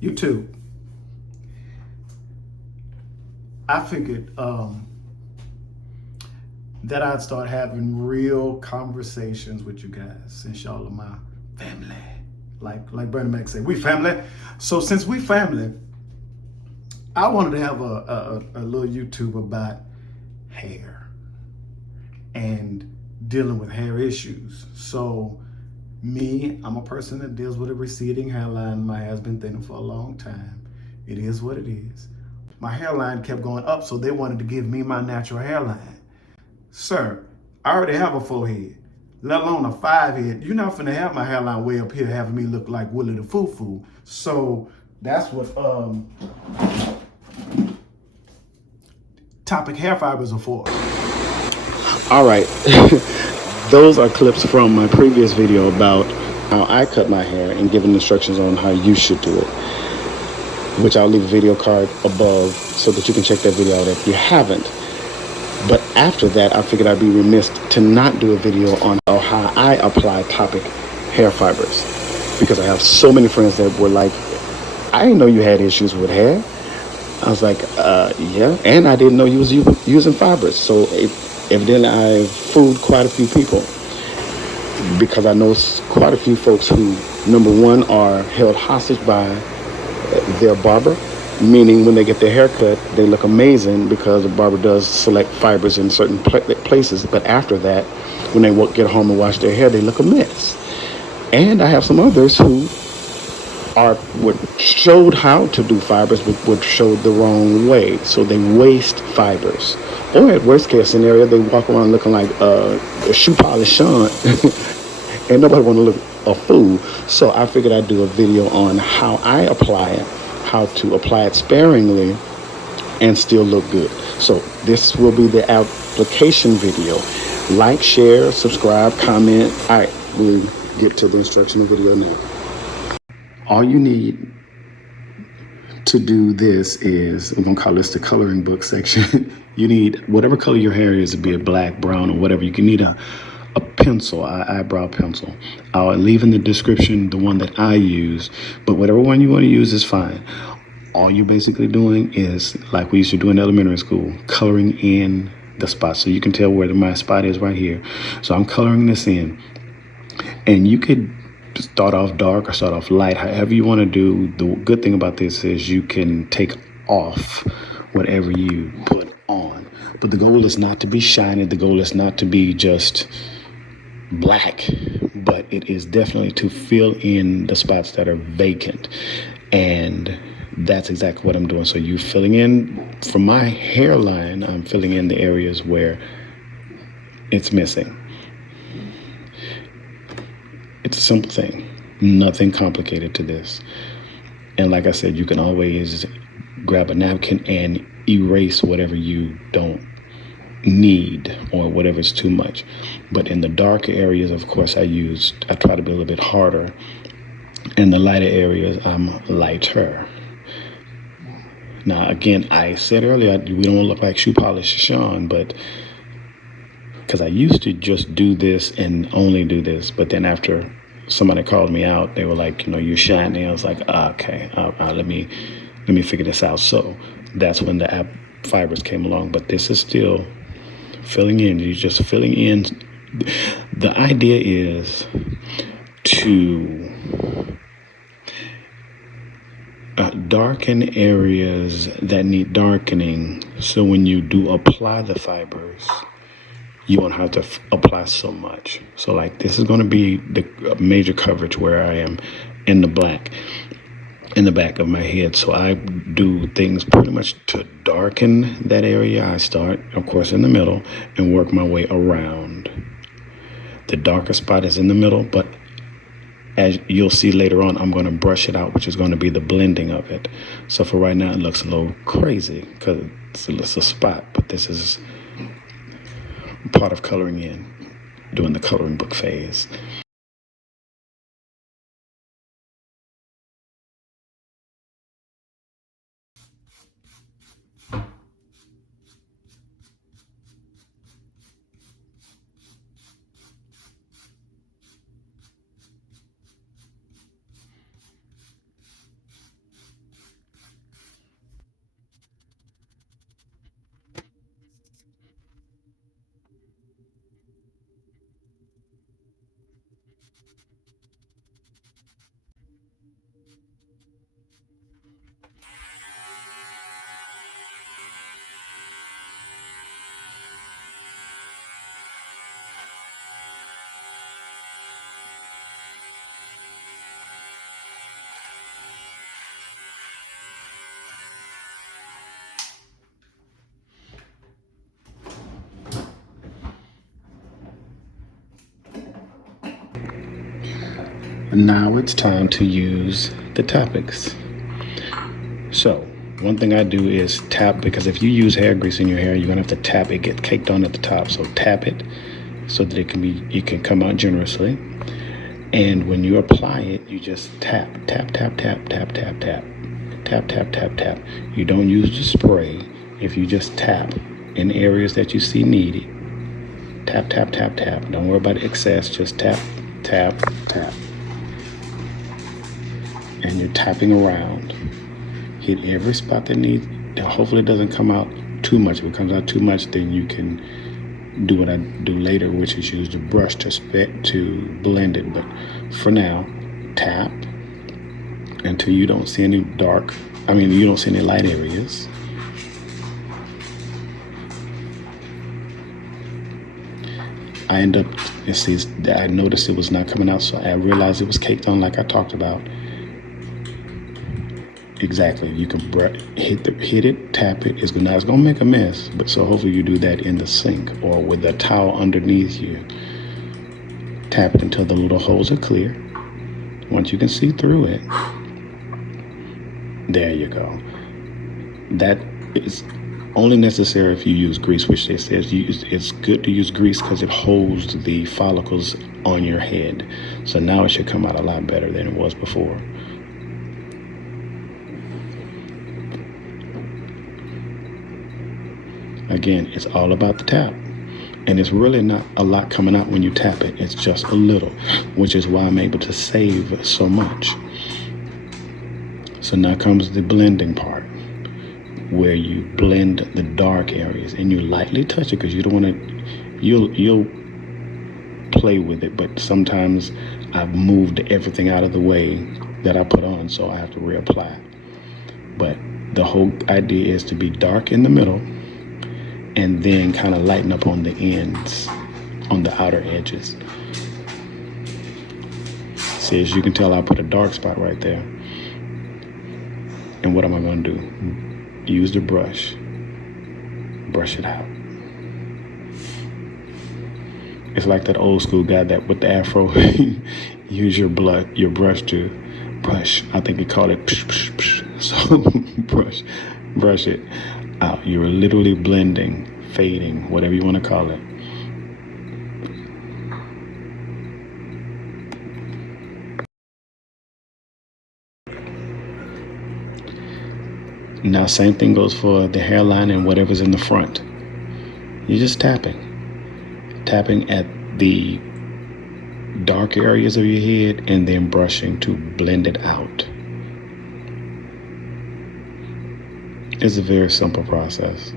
YouTube. I figured that I'd start having real conversations with you guys since y'all are my family. Like Bernie Mac said, we family. So since we family, I wanted to have a little YouTube about hair and dealing with hair issues. So me, I'm a person that deals with a receding hairline. My hair's been thinning for a long time. It is what it is. My hairline kept going up, so they wanted to give me my natural hairline. Sir, I already have a 4 head, let alone a 5 head. You're not finna have my hairline way up here having me look like Willie the Foo-Foo. So that's what toppik hair fibers are for. All right. Those are clips from my previous video about how I cut my hair and giving instructions on how you should do it, which I'll leave a video card above so that you can check that video out if you haven't. But after that, I figured I'd be remiss to not do a video on how I apply toppik hair fibers, because I have so many friends that were like, I didn't know you had issues with hair. I was like, yeah, and I didn't know you was using fibers. So evidently I fooled quite a few people, because I know quite a few folks who, number one, are held hostage by their barber, meaning when they get their hair cut, they look amazing because the barber does select fibers in certain places. But after that, when they get home and wash their hair, they look a mess. And I have some others who were showed how to do fibers, but were showed the wrong way. So they waste fibers. Or at worst case scenario, they walk around looking like a shoe polish Sean. And nobody want to look a fool. So I figured I'd do a video on how I apply it, how to apply it sparingly and still look good. So this will be the application video. Like, share, subscribe, comment. All right, we'll get to the instructional video now. All you need to do this is, we're gonna call this the coloring book section. You need whatever color your hair is, be it black, brown, or whatever. You can need a pencil, eyebrow pencil. I'll leave in the description the one that I use, but whatever one you want to use is fine. All you're basically doing is, like we used to do in elementary school, coloring in the spot. So you can tell where my spot is right here. So I'm coloring this in. And you could start off dark or start off light, however you want to do. The good thing about this is you can take off whatever you put on. But the goal is not to be shiny. The goal is not to be just black, but it is definitely to fill in the spots that are vacant. And that's exactly what I'm doing. So you're filling in, from my hairline, I'm filling in the areas where it's missing. It's a simple thing, nothing complicated to this. And like I said, you can always grab a napkin and erase whatever you don't need or whatever's too much. But in the darker areas, of course, I try to be a little bit harder. In the lighter areas, I'm lighter. Now, again, I said earlier, we don't look like shoe polish Sean, but because I used to just do this and only do this. But then after somebody called me out, they were like, you're shiny. I was like, okay, let me figure this out. So that's when the app fibers came along. But this is still filling in. You're just filling in. The idea is to darken areas that need darkening, so when you do apply the fibers, you won't have to apply so much. So like this is going to be the major coverage where I am in the black, in the back of my head. So I do things pretty much to darken that area. I start, of course, in the middle and work my way around. The darker spot is in the middle, but as you'll see later on, I'm going to brush it out, which is going to be the blending of it. So for right now, it looks a little crazy because it's a spot, but this is part of coloring in, doing the coloring book phase. Now it's time to use the topics. So one thing I do is tap, because if you use hair grease in your hair, you're gonna have to tap it, get caked on at the top. So tap it so that it can come out generously. And when you apply it, you just tap, tap, tap, tap, tap, tap, tap, tap, tap, tap, tap. You don't use the spray. If you just tap in areas that you see needed, tap, tap, tap, tap. Don't worry about excess, just tap, tap, tap. And you're tapping around. Hit every spot that needs. Hopefully it doesn't come out too much. If it comes out too much, then you can do what I do later, which is use the brush to blend it. But for now, tap until you don't see any you don't see any light areas. I noticed it was not coming out, so I realized it was caked on like I talked about. Exactly. You can hit it, tap it. It's gonna make a mess, but so hopefully you do that in the sink or with a towel underneath you. Tap it until the little holes are clear. Once you can see through it, there you go. That is only necessary if you use grease, which they say it's good to use grease because it holds the follicles on your head. So now it should come out a lot better than it was before. Again, it's all about the tap. And it's really not a lot coming out when you tap it. It's just a little, which is why I'm able to save so much. So now comes the blending part, where you blend the dark areas and you lightly touch it, because you don't want to, you'll play with it, but sometimes I've moved everything out of the way that I put on, so I have to reapply. But the whole idea is to be dark in the middle and then kind of lighten up on the ends, on the outer edges. See, as you can tell, I put a dark spot right there. And what am I going to do? Use the brush it out. It's like that old school guy that with the afro, use your brush to brush. I think he called it psh, psh, psh. So brush it out. You're literally blending, fading, whatever you want to call it. Now, same thing goes for the hairline and whatever's in the front. You're just tapping at the dark areas of your head and then brushing to blend it out. It's a very simple process.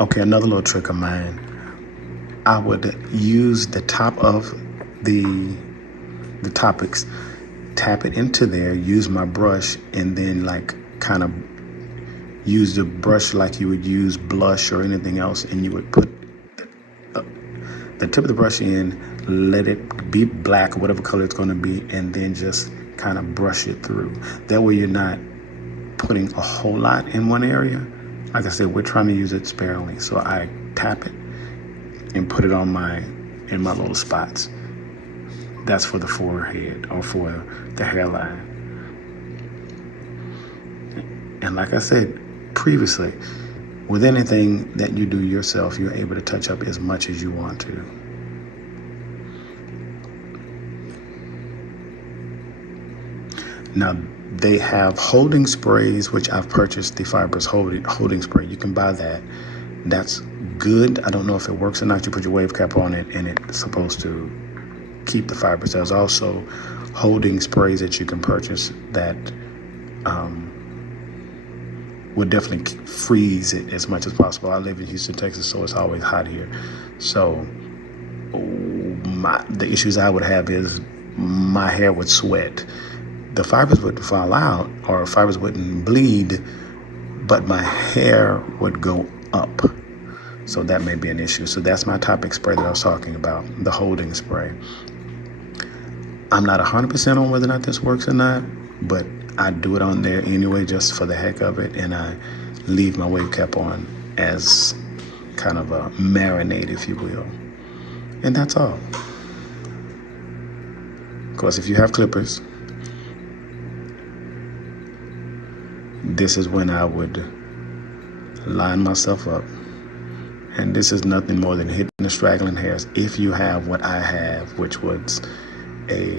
Okay, another little trick of mine. I would use the top of the topics, tap it into there, use my brush, and then like kind of use the brush like you would use blush or anything else, and you would put the tip of the brush in, let it be black or whatever color it's going to be, and then just kind of brush it through. That way you're not putting a whole lot in one area. Like I said, we're trying to use it sparingly, so I tap it and put it in my little spots. That's for the forehead or for the hairline. And like I said previously, with anything that you do yourself, you're able to touch up as much as you want to. Now, they have holding sprays, which I've purchased the fibrous holding spray. You can buy that. That's good. I don't know if it works or not. You put your wave cap on it and it's supposed to keep the fibers. There's also holding sprays that you can purchase that would definitely freeze it as much as possible. I live in Houston, Texas, so it's always hot here. So the issues I would have is my hair would sweat. The fibers wouldn't fall out or fibers wouldn't bleed, but my hair would go up. So that may be an issue. So that's my toppik spray that I was talking about, the holding spray. I'm not 100% on whether or not this works or not, but I do it on there anyway just for the heck of it, and I leave my wave cap on as kind of a marinade, if you will. And that's all. Of course, if you have clippers, this is when I would line myself up. And this is nothing more than hitting the straggling hairs. If you have what I have, which was a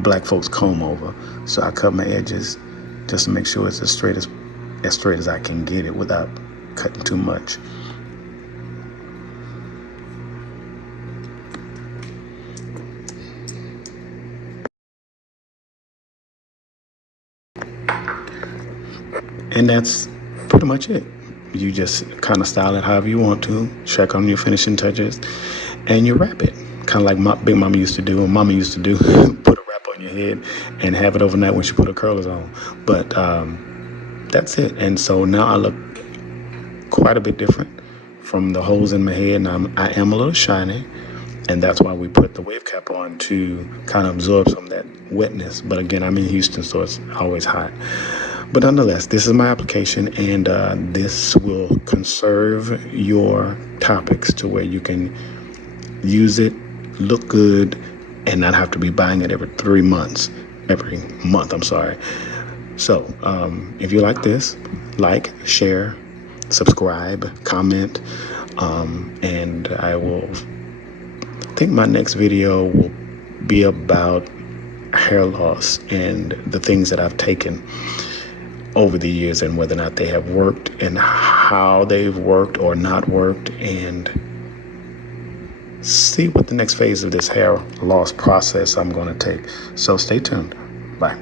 black folks comb over. So I cut my edges just to make sure it's as straight as I can get it without cutting too much. And that's pretty much it. You just kind of style it however you want to, check on your finishing touches, and you wrap it. Kind of like my big mama used to do, and mama used to do, put a wrap on your head and have it overnight when she put her curlers on. But that's it. And so now I look quite a bit different from the holes in my head, and I am a little shiny. And that's why we put the wave cap on, to kind of absorb some of that wetness. But again, I'm in Houston, so it's always hot. But nonetheless, this is my application, and this will conserve your topics to where you can use it, look good, and not have to be buying it every month, I'm sorry. So if you like this, like, share, subscribe, comment, and I think my next video will be about hair loss and the things that I've taken over the years, and whether or not they have worked, and how they've worked or not worked, and see what the next phase of this hair loss process I'm going to take. So stay tuned. Bye.